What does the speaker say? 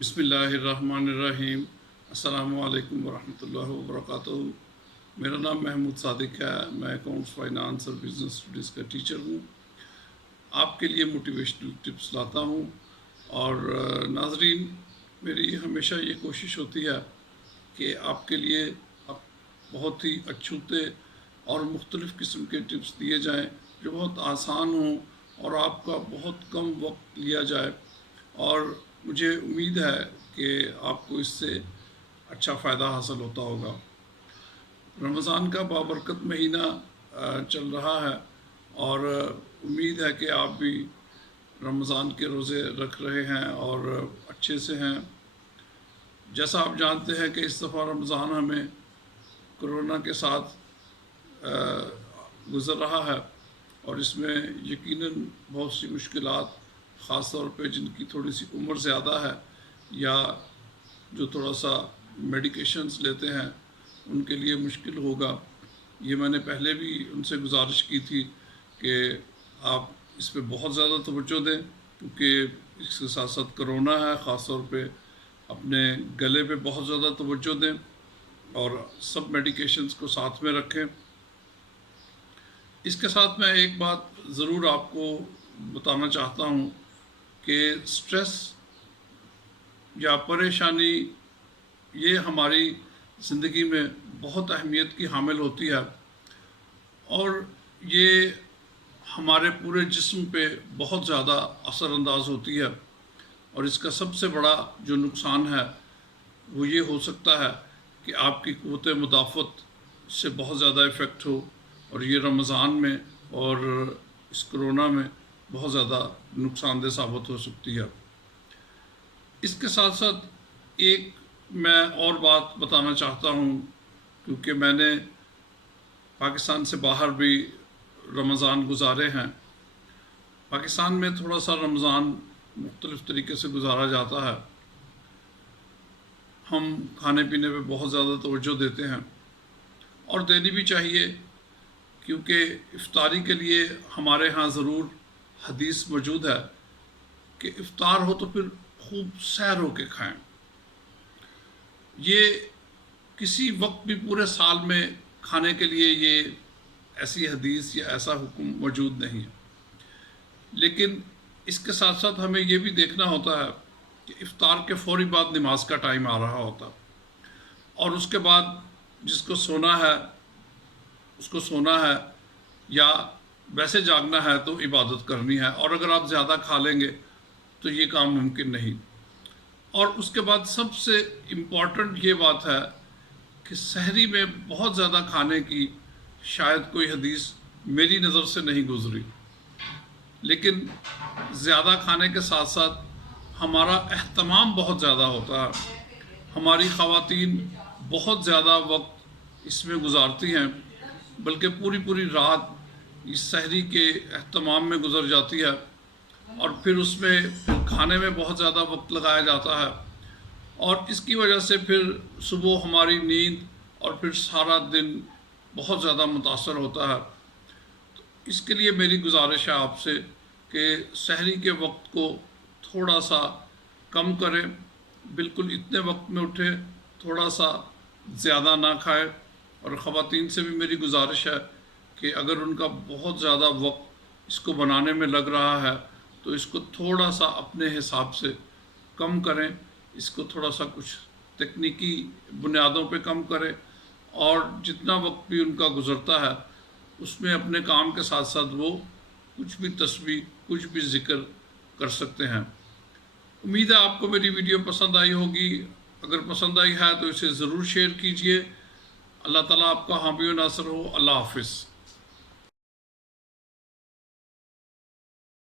بسم اللہ الرحمن الرحیم۔ السلام علیکم ورحمۃ اللہ وبرکاتہ۔ میرا نام محمود صادق ہے، میں اکاؤنٹس، فائنانس اور بزنس اسٹڈیز کا ٹیچر ہوں۔ آپ کے لیے موٹیویشنل ٹپس لاتا ہوں اور ناظرین، میری ہمیشہ یہ کوشش ہوتی ہے کہ آپ کے لیے بہت ہی اچھوتے اور مختلف قسم کے ٹپس دیے جائیں جو بہت آسان ہوں اور آپ کا بہت کم وقت لیا جائے، اور مجھے امید ہے کہ آپ کو اس سے اچھا فائدہ حاصل ہوتا ہوگا۔ رمضان کا بابرکت مہینہ چل رہا ہے اور امید ہے کہ آپ بھی رمضان کے روزے رکھ رہے ہیں اور اچھے سے ہیں۔ جیسا آپ جانتے ہیں کہ اس دفعہ رمضان ہمیں کرونا کے ساتھ گزر رہا ہے، اور اس میں یقیناً بہت سی مشکلات، خاص طور پہ جن کی تھوڑی سی عمر زیادہ ہے یا جو تھوڑا سا میڈیکیشنز لیتے ہیں، ان کے لیے مشکل ہوگا۔ یہ میں نے پہلے بھی ان سے گزارش کی تھی کہ آپ اس پہ بہت زیادہ توجہ دیں، کیونکہ اس کے ساتھ ساتھ کرونا ہے۔ خاص طور پہ اپنے گلے پہ بہت زیادہ توجہ دیں اور سب میڈیکیشنز کو ساتھ میں رکھیں۔ اس کے ساتھ میں ایک بات ضرور آپ کو بتانا چاہتا ہوں کہ سٹریس یا پریشانی یہ ہماری زندگی میں بہت اہمیت کی حامل ہوتی ہے، اور یہ ہمارے پورے جسم پہ بہت زیادہ اثر انداز ہوتی ہے، اور اس کا سب سے بڑا جو نقصان ہے وہ یہ ہو سکتا ہے کہ آپ کی قوت مدافعت سے بہت زیادہ افیکٹ ہو، اور یہ رمضان میں اور اس کرونا میں بہت زیادہ نقصان دہ ثابت ہو سکتی ہے۔ اس کے ساتھ ساتھ ایک میں اور بات بتانا چاہتا ہوں، کیونکہ میں نے پاکستان سے باہر بھی رمضان گزارے ہیں۔ پاکستان میں تھوڑا سا رمضان مختلف طریقے سے گزارا جاتا ہے۔ ہم کھانے پینے پہ بہت زیادہ توجہ دیتے ہیں، اور دینی بھی چاہیے، کیونکہ افطاری کے لیے ہمارے ہاں ضرور حدیث موجود ہے کہ افطار ہو تو پھر خوب سحر ہو کے کھائیں۔ یہ کسی وقت بھی پورے سال میں کھانے کے لیے یہ ایسی حدیث یا ایسا حکم موجود نہیں ہے، لیکن اس کے ساتھ ساتھ ہمیں یہ بھی دیکھنا ہوتا ہے کہ افطار کے فوری بعد نماز کا ٹائم آ رہا ہوتا، اور اس کے بعد جس کو سونا ہے اس کو سونا ہے، یا ویسے جاگنا ہے تو عبادت کرنی ہے، اور اگر آپ زیادہ کھا لیں گے تو یہ کام ممکن نہیں۔ اور اس کے بعد سب سے امپورٹنٹ یہ بات ہے کہ سحری میں بہت زیادہ کھانے کی شاید کوئی حدیث میری نظر سے نہیں گزری، لیکن زیادہ کھانے کے ساتھ ساتھ ہمارا اہتمام بہت زیادہ ہوتا ہے۔ ہماری خواتین بہت زیادہ وقت اس میں گزارتی ہیں، بلکہ پوری رات اس سحری کے اہتمام میں گزر جاتی ہے، اور پھر اس میں کھانے میں بہت زیادہ وقت لگایا جاتا ہے، اور اس کی وجہ سے پھر صبح ہماری نیند اور پھر سارا دن بہت زیادہ متاثر ہوتا ہے۔ تو اس کے لیے میری گزارش ہے آپ سے کہ سحری کے وقت کو تھوڑا سا کم کریں، بالکل اتنے وقت میں اٹھیں، تھوڑا سا زیادہ نہ کھائیں۔ اور خواتین سے بھی میری گزارش ہے کہ اگر ان کا بہت زیادہ وقت اس کو بنانے میں لگ رہا ہے تو اس کو تھوڑا سا اپنے حساب سے کم کریں، اس کو تھوڑا سا کچھ تکنیکی بنیادوں پہ کم کریں، اور جتنا وقت بھی ان کا گزرتا ہے اس میں اپنے کام کے ساتھ ساتھ وہ کچھ بھی تسبیح، کچھ بھی ذکر کر سکتے ہیں۔ امید ہے آپ کو میری ویڈیو پسند آئی ہوگی۔ اگر پسند آئی ہے تو اسے ضرور شیئر کیجیے۔ اللہ تعالیٰ آپ کا حامی و ناصر ہو۔ اللہ حافظ۔